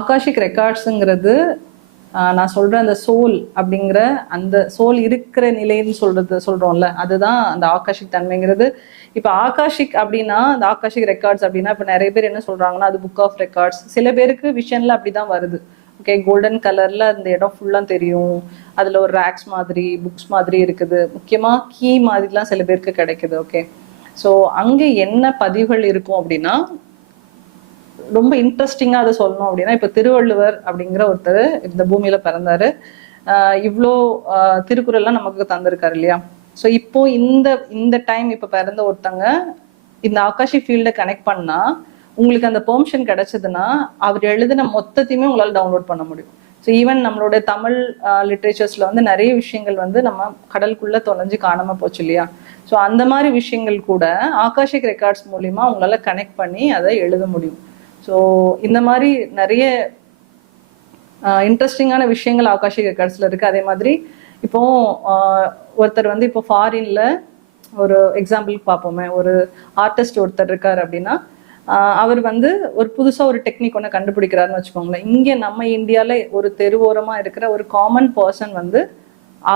Akashic ரெக்கார்ட்ஸுங்கிறது நான் சொல்கிறேன் அந்த சோல் அப்படிங்கிற அந்த சோல் இருக்கிற நிலைன்னு சொல்கிறோம்ல, அதுதான் அந்த ஆகாஷிக் தன்மைங்கிறது. இப்போ ஆகாஷிக் அப்படின்னா அந்த ஆகாஷிக் ரெக்கார்ட்ஸ் அப்படின்னா இப்போ நிறைய பேர் என்ன சொல்கிறாங்கன்னா அது புக் ஆஃப் ரெக்கார்ட்ஸ். சில பேருக்கு விஷன்ல அப்படி தான் வருது. ஓகே, கோல்டன் கலரில் அந்த இடம் ஃபுல்லாக தெரியும், அதில் ஒரு ரேக்ஸ் மாதிரி புக்ஸ் மாதிரி இருக்குது, முக்கியமாக கீ மாதிரிலாம் சில பேருக்கு கிடைக்குது. ஓகே, ஸோ அங்கே என்ன பதிவுகள் இருக்கும் அப்படின்னா ரொம்ப இன்ட்ரெஸ்டிங்காக அதை சொல்லணும் அப்படின்னா இப்போ திருவள்ளுவர் அப்படிங்கிற ஒருத்தர் இந்த பூமியில பிறந்தாரு. இவ்வளோ திருக்குறள்லாம் நமக்கு தந்திருக்காரு இல்லையா. ஸோ இப்போ இந்த டைம் இப்போ பிறந்த ஒருத்தங்க இந்த ஆகாஷி ஃபீல்டை கனெக்ட் பண்ணா உங்களுக்கு அந்த பெர்மிஷன் கிடைச்சதுன்னா அவர் எழுதின மொத்தத்தையுமே உங்களால் டவுன்லோட் பண்ண முடியும். ஸோ ஈவன் நம்மளோட தமிழ் லிட்ரேச்சர்ஸ்ல வந்து நிறைய விஷயங்கள் வந்து நம்ம கடலுக்குள்ள தொலைஞ்சு காணாம போச்சு இல்லையா. ஸோ அந்த மாதிரி விஷயங்கள் கூட ஆகாஷிக் ரெக்கார்ட்ஸ் மூலியமா உங்களால கனெக்ட் பண்ணி அதை எழுத முடியும். ஸோ இந்த மாதிரி நிறைய இன்ட்ரெஸ்டிங்கான விஷயங்கள் ஆகாஷிக் ரெக்கார்ட்ஸ்ல இருக்கு. அதே மாதிரி இப்போ ஒருத்தர் வந்து இப்போ ஃபாரின்ல ஒரு எக்ஸாம்பிளுக்கு பார்ப்போமே, ஒரு ஆர்டிஸ்ட் ஒருத்தர் இருக்காரு அப்படின்னா அவர் வந்து ஒரு புதுசா ஒரு டெக்னிக் ஒன்று கண்டுபிடிக்கிறாருன்னு வச்சுக்கோங்களேன். இங்கே நம்ம இந்தியால ஒரு தெருவோரமா இருக்கிற ஒரு காமன் பர்சன் வந்து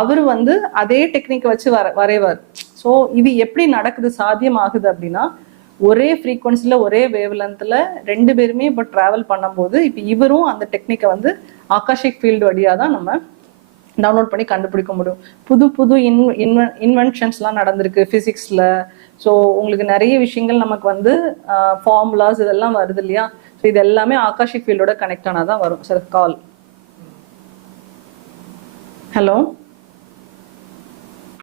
அவர் வந்து அதே டெக்னிக்கை வச்சு வரைவார். ஸோ இது எப்படி நடக்குது, சாத்தியமாகுது அப்படின்னா ஒரே ஃப்ரீக்வன்சியில் ஒரே வேவ் லென்த்தில் ரெண்டு பேருமே இப்போ ட்ராவல் பண்ணும்போது இப்போ இவரும் அந்த டெக்னிக்கை வந்து ஆகாஷிக் ஃபீல்டு வழியாக தான் நம்ம டவுன்லோட் பண்ணி கண்டுபிடிக்க முடியும். புது புது இன்வென்ஷன்ஸ்லாம் நடந்திருக்கு ஃபிசிக்ஸில். ஸோ உங்களுக்கு நிறைய விஷயங்கள் நமக்கு வந்து ஃபார்முலாஸ் இதெல்லாம் வருது இல்லையா. ஸோ இது எல்லாமே ஆகாஷிக் ஃபீல்டோட கனெக்ட் ஆனால் தான் வரும். Sir call. ஹலோ.